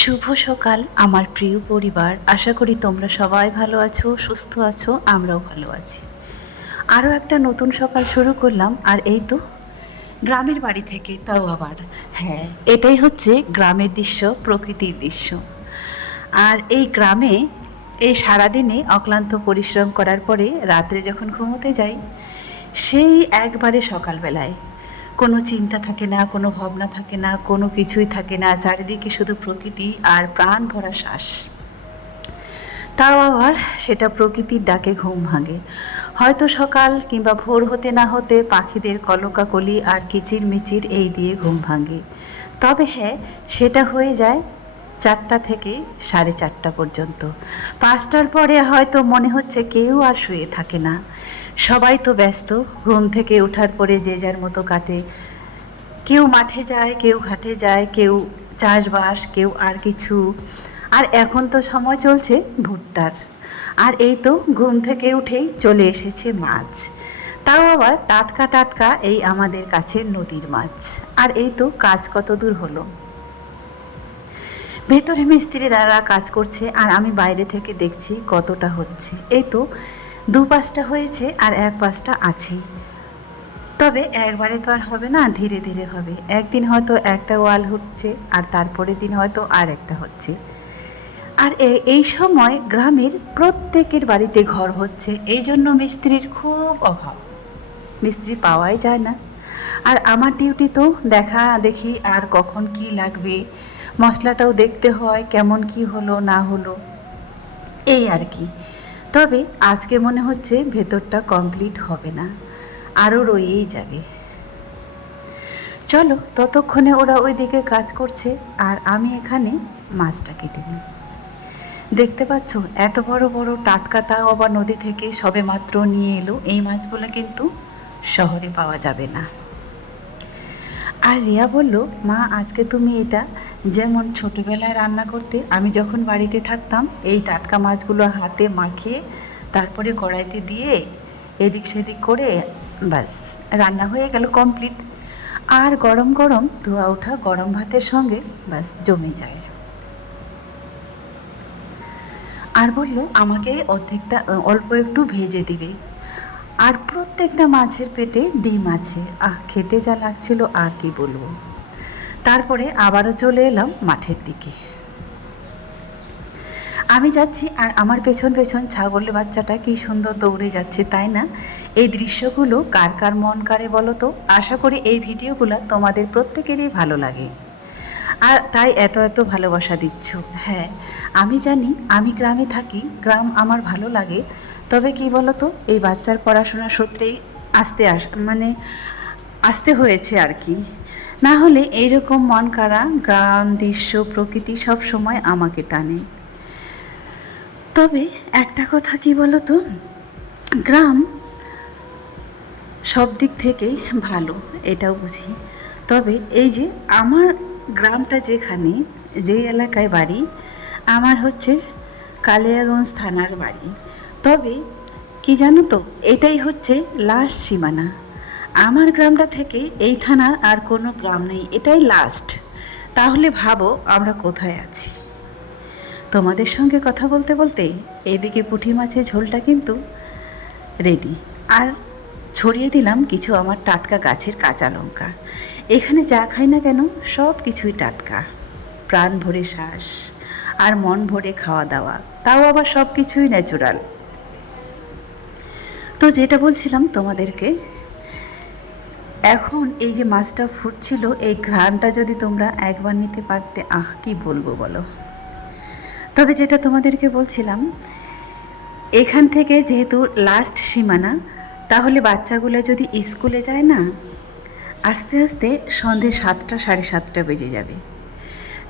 শুভ সকাল আমার প্রিয় পরিবার। আশা করি তোমরা সবাই ভালো আছো, সুস্থ আছো, আমরাও ভালো আছি। আরও একটা নতুন সকাল শুরু করলাম, আর এই তো গ্রামের বাড়ি থেকে, তাও আবার হ্যাঁ, এটাই হচ্ছে গ্রামের দৃশ্য, প্রকৃতির দৃশ্য। আর এই গ্রামে এই সারাদিনে অক্লান্ত পরিশ্রম করার পরে রাত্রে যখন ঘুমোতে যাই, সেই একবারে সকালবেলায় কোনো চিন্তা থাকে না, কোনো ভাবনা থাকে না, কোনো কিছুই থাকে না, চারিদিকে শুধু প্রকৃতি আর প্রাণ ভরা শ্বাস। তাও আবার সেটা প্রকৃতির ডাকে ঘুম ভাঙে। হয়তো সকাল কিংবা ভোর হতে না হতে পাখিদের কলকাকলি আর কিচিরমিচির এই দিয়ে ঘুম ভাঙে। তবে হ্যাঁ, সেটা হয়ে যায় 4টা থেকে 4:30 পর্যন্ত। 5টার পরে হয়তো মনে হচ্ছে কেউ আর শুয়ে থাকে না, সবাই তো ব্যস্ত। ঘুম থেকে ওঠার পরে যে যার মতো কাটে, কেউ মাঠে যায়, কেউ ঘাটে যায়, কেউ চাষবাস, কেউ আর কিছু। আর এখন তো সময় চলছে ভুট্টার। আর এই তো ঘুম থেকে উঠেই চলে এসেছে মাছ, তাও আবার টাটকা টাটকা এই আমাদের কাছের নদীর মাছ। আর এই তো কাজ কত দূর হলো, ভেতরে মিস্ত্রি দ্বারা কাজ করছে আর আমি বাইরে থেকে দেখছি কতটা হচ্ছে। এই তো 2-5টা হয়েছে আর 1-5টা আছেই। তবে একবারে তো আর হবে না, ধীরে ধীরে হবে। একদিন হয়তো একটা ওয়াল হচ্ছে, আর তারপরের দিন হয়তো আর একটা হচ্ছে। আর এই সময় গ্রামের প্রত্যেকের বাড়িতে ঘর হচ্ছে, এই জন্য মিস্ত্রির খুব অভাব, মিস্ত্রি পাওয়াই যায় না। আর আমার ডিউটি তো দেখা দেখি আর কখন কি লাগবে, মশলাটাও দেখতে হয় কেমন কি হলো না হলো, এই আর কি। তবে আজকে মনে হচ্ছে ভেতরটা কমপ্লিট হবে না, আরও রয়েই যাবে। চলো, ততক্ষণে ওরা ওইদিকে কাজ করছে আর আমি এখানে মাছটা কেটে নিই। দেখতে পাচ্ছ এত বড় বড় টাটকা, তাও আবার নদী থেকে সবে মাত্র নিয়ে এলো। এই মাছগুলো কিন্তু শহরে পাওয়া যাবে না। আর রিয়া বলল, মা আজকে তুমি এটা যেমন ছোটোবেলায় রান্না করতে, আমি যখন বাড়িতে থাকতাম এই টাটকা মাছগুলো হাতে মাখিয়ে তারপরে কড়াইতে দিয়ে এদিক সেদিক করে ব্যাস রান্না হয়ে গেল, কমপ্লিট। আর গরম গরম ধোয়া ওঠা গরম ভাতের সঙ্গে ব্যাস জমে যায়। আর বলল আমাকে অর্ধেকটা অল্প একটু ভেজে দিবে। আর প্রত্যেকটা মাছের পেটে ডিম আছে। খেতে যা লাগছিল আর কি বলবো। তারপরে আবারও চলে এলাম মাঠের দিকে। আমি যাচ্ছি আর আমার পেছন পেছন ছাগলের বাচ্চাটা কি সুন্দর দৌড়ে যাচ্ছে, তাই না? এই দৃশ্যগুলো কার কার মন কাড়ে বলো তো? আশা করি এই ভিডিওগুলো তোমাদের প্রত্যেকেরই ভালো লাগে, আর তাই এত এত ভালোবাসা দিচ্ছ। হ্যাঁ, আমি জানি আমি গ্রামে থাকি, গ্রাম আমার ভালো লাগে। তবে কি বলো তো, এই বাচ্চার পড়াশোনার সূত্রেই আসতে হয়েছে আর কি। না হলে এইরকম মন কাড়া গ্রাম দৃশ্য প্রকৃতি সব সময় আমাকে টানে। তবে একটা কথা কি বলো তো, গ্রাম সব দিক থেকেই ভালো, এটাও বুঝি। তবে এই যে আমার গ্রামটা যেখানে, যেই এলাকায় বাড়ি, আমার হচ্ছে কালিয়াগঞ্জ থানার বাড়ি। তবে কি জানো তো, এটাই হচ্ছে লাস্ট সীমানা। আমার গ্রামটা থেকে এই থানার আর কোনো গ্রাম নেই, এটাই লাস্ট। তাহলে ভাবো আমরা কোথায় আছি। তোমাদের সঙ্গে কথা বলতে বলতে এদিকে পুঁটি মাছের ঝোলটা কিন্তু রেডি। আর ছড়িয়ে দিলাম কিছু আমার টাটকা গাছের কাঁচা লঙ্কা। এখানে যা খাই না কেন সব কিছুই টাটকা, প্রাণ ভরে শ্বাস আর মন ভরে খাওয়া দাওয়া, তাও আবার সব কিছুই ন্যাচুরাল। তো যেটা বলছিলাম তোমাদেরকে, এখন এই যে মাছটা ফুটছিল, এই ঘ্রাণটা যদি তোমরা একবার নিতে পারতে, কি বলবো বলো। তবে যেটা তোমাদেরকে বলছিলাম, এখান থেকে যেহেতু লাস্ট সীমানা, তাহলে বাচ্চাগুলো যদি স্কুলে যায় না, আস্তে আস্তে সন্ধে 7টা 7:30 বেজে যাবে।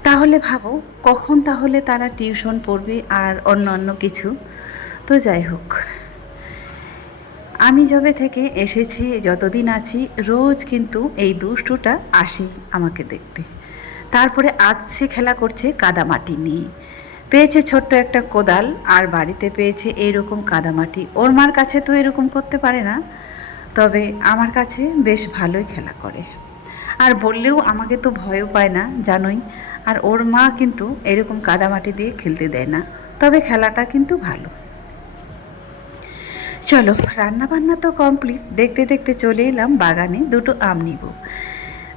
তাহলে ভাবো কখন তাহলে তারা টিউশন পড়বে আর অন্য কিছু। তো যাই হোক, আমি যবে থেকে এসেছি, যতদিন আছি, রোজ কিন্তু এই দুষ্টুটা আসে আমাকে দেখতে। তারপরে আজ সে খেলা করছে কাদামাটি নিয়ে। পেয়েছে ছোট্ট একটা কোদাল, আর বাড়িতে পেয়েছে এইরকম কাদামাটি। ওর মার কাছে তো এরকম করতে পারে না, তবে আমার কাছে বেশ ভালোই খেলা করে। আর বললেও আমাকে তো ভয়ও পায় না জানোই। আর ওর মা কিন্তু এরকম কাদামাটি দিয়ে খেলতে দেয় না, তবে খেলাটা কিন্তু ভালো। চলো, রান্না বান্না তো কমপ্লিট, দেখতে দেখতে চলে এলাম বাগানে দুটো আম নিব।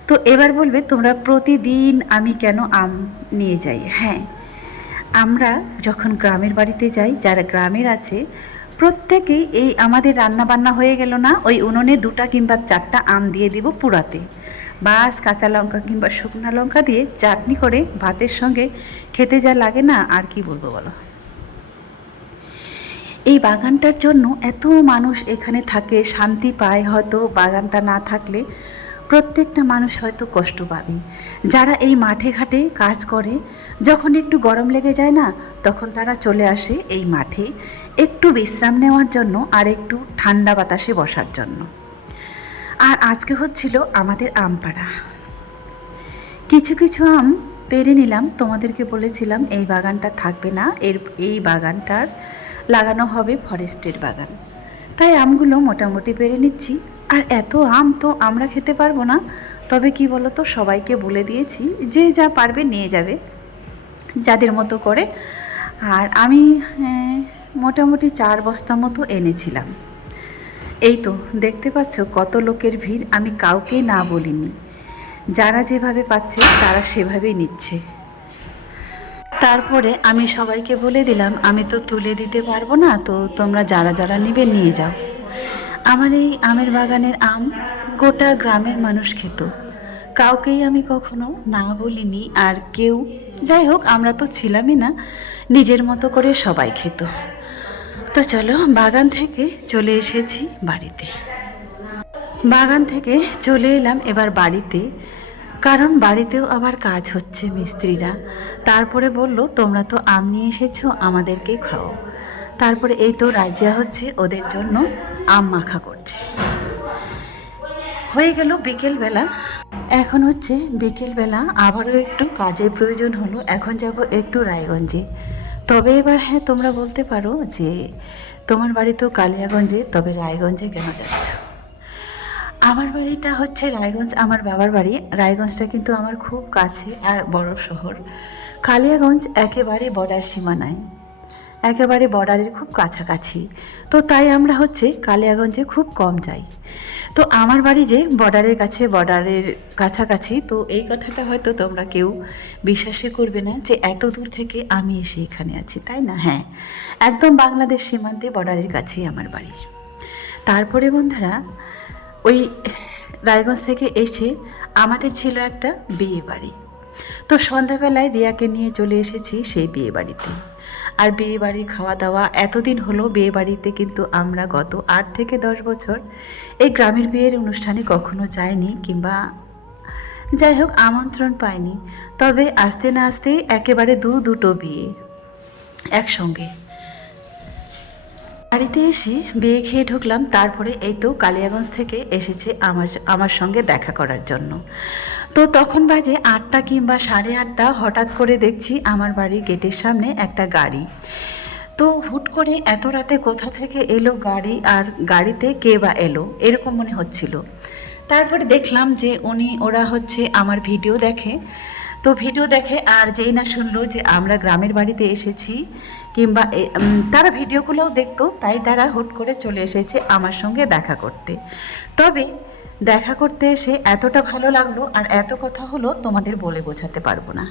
তো এবার বলবে তোমরা প্রতিদিন আমি কেন আম নিয়ে যাই। হ্যাঁ, আমরা যখন গ্রামের বাড়িতে যাই, যারা গ্রামের আছে প্রত্যেকেই এই আমাদের রান্না বান্না হয়ে গেল না, ওই উনুনে 2টা কিংবা 4টা আম দিয়ে দিব পুরাতে, বাস কাঁচা লঙ্কা কিংবা শুকনো লঙ্কা দিয়ে চাটনি করে ভাতের সঙ্গে খেতে যা লাগে না, আর কি বলবো বলো। এই বাগানটার জন্য এত মানুষ এখানে থাকে, শান্তি পায়। হয়তো বাগানটা না থাকলে প্রত্যেকটা মানুষ হয়তো কষ্ট পাবে। যারা এই মাঠে ঘাটে কাজ করে, যখন একটু গরম লেগে যায় না, তখন তারা চলে আসে এই মাঠে একটু বিশ্রাম নেওয়ার জন্য আর একটু ঠান্ডা বাতাসে বসার জন্য। আর আজকে হচ্ছিল আমাদের আম পাড়া। কিছু কিছু আম পেরে নিলাম, তোমাদেরকে বলেছিলাম এই বাগানটা থাকবে না, এই বাগানটার লাগানো হবে ফরেস্টের বাগান। তাই আমগুলো মোটামুটি পেরে নিচ্ছি। আর এত আম তো আমরা খেতে পারবো না, তবে কি বলো তো, সবাইকে বলে দিয়েছি যে যা পারবে নিয়ে যাবে যাদের মতো করে। আর আমি মোটামুটি 4 বস্তা মতো এনেছিলাম। এই তো দেখতে পাচ্ছ কত লোকের ভিড়, আমি কাউকে না বলিনি, যারা যেভাবে পাচ্ছে তারা সেভাবেই নিচ্ছে। তারপরে আমি সবাইকে বলে দিলাম আমি তো তুলে দিতে পারবো না, তো তোমরা যারা যারা নেবে নিয়ে যাও। আমার এই আমের বাগানের আম গোটা গ্রামের মানুষ খেত, কাউকেই আমি কখনো না বলিনি। আর কেউ, যাই হোক, আমরা তো ছিলামই না, নিজের মতো করে সবাই খেত। তো চলো, বাগান থেকে চলে এসেছি বাড়িতে। বাগান থেকে চলে এলাম এবার বাড়িতে, কারণ বাড়িতেও আবার কাজ হচ্ছে মিস্ত্রিরা। তারপরে বলল তোমরা তো আম নিয়ে এসেছো, আমাদেরকে খাও। তারপরে এই তো রাজিয়া হচ্ছে ওদের জন্য আম মাখা করছে। হয়ে গেল বিকেলবেলা, এখন হচ্ছে বিকেলবেলা, আবারও একটু কাজের প্রয়োজন হলো। এখন যাব একটু রায়গঞ্জে। তবে এবার হ্যাঁ, তোমরা বলতে পারো যে তোমার বাড়ি তো কালিয়াগঞ্জে, তবে রায়গঞ্জে কেন যাচ্ছ? আমার বাড়িটা হচ্ছে রায়গঞ্জ, আমার বাবার বাড়ি। রায়গঞ্জটা কিন্তু আমার খুব কাছে আর বড় শহর। কালিয়াগঞ্জ একেবারে বর্ডার সীমানায়, একেবারে বর্ডারের খুব কাছাকাছি। তো তাই আমরা হচ্ছে কালিয়াগঞ্জে খুব কম যাই। তো আমার বাড়ি যে বর্ডারের কাছে, বর্ডারের কাছাকাছি, তো এই কথাটা হয়তো তোমরা কেউ বিশ্বাসই করবে না যে এত দূর থেকে আমি এসে এখানে আছি, তাই না? হ্যাঁ, একদম বাংলাদেশ সীমান্তে বর্ডারের কাছেই আমার বাড়ি। তারপরে বন্ধুরা, ওই রায়গঞ্জ থেকে এসে আমাদের ছিল একটা বিয়ে বাড়ি। তো সন্ধ্যাবেলায় রিয়াকে নিয়ে চলে এসেছি সেই বিয়ে বাড়িতে। আর বিয়ে বাড়ির খাওয়া দাওয়া এতদিন হলো, বিয়ে বাড়িতে কিন্তু আমরা গত 8 থেকে 10 বছর এই গ্রামের বিয়ের অনুষ্ঠানে কখনো যাইনি, কিংবা যাই হোক আমন্ত্রণ পাইনি। তবে আস্তে না আস্তে একেবারে দুটো বিয়ে একসঙ্গে। বাড়িতে এসে বিয়ে খেয়ে ঢুকলাম। তারপরে এই তো কালিয়াগঞ্জ থেকে এসেছে আমার সঙ্গে দেখা করার জন্য। তো তখন বাজে 8টা কিংবা 8:30। হঠাৎ করে দেখছি আমার বাড়ির গেটের সামনে একটা গাড়ি। তো হুট করে এত রাতে কোথা থেকে এলো গাড়ি, আর গাড়িতে কে বা এলো এরকম মনে হচ্ছিল। তারপরে দেখলাম যে ওরা হচ্ছে আমার ভিডিও দেখে। তো ভিডিও দেখে আর যেই না শুনলো যে আমরা গ্রামের বাড়িতে এসেছি, কিংবা তারা ভিডিওগুলোও দেখতো, তাই তারা হুট করে চলে এসেছে আমার সঙ্গে দেখা করতে। তবে দেখা করতে এসে এতটা ভালো লাগলো আর এত কথা হলো তোমাদের বলে বোঝাতে পারবো না।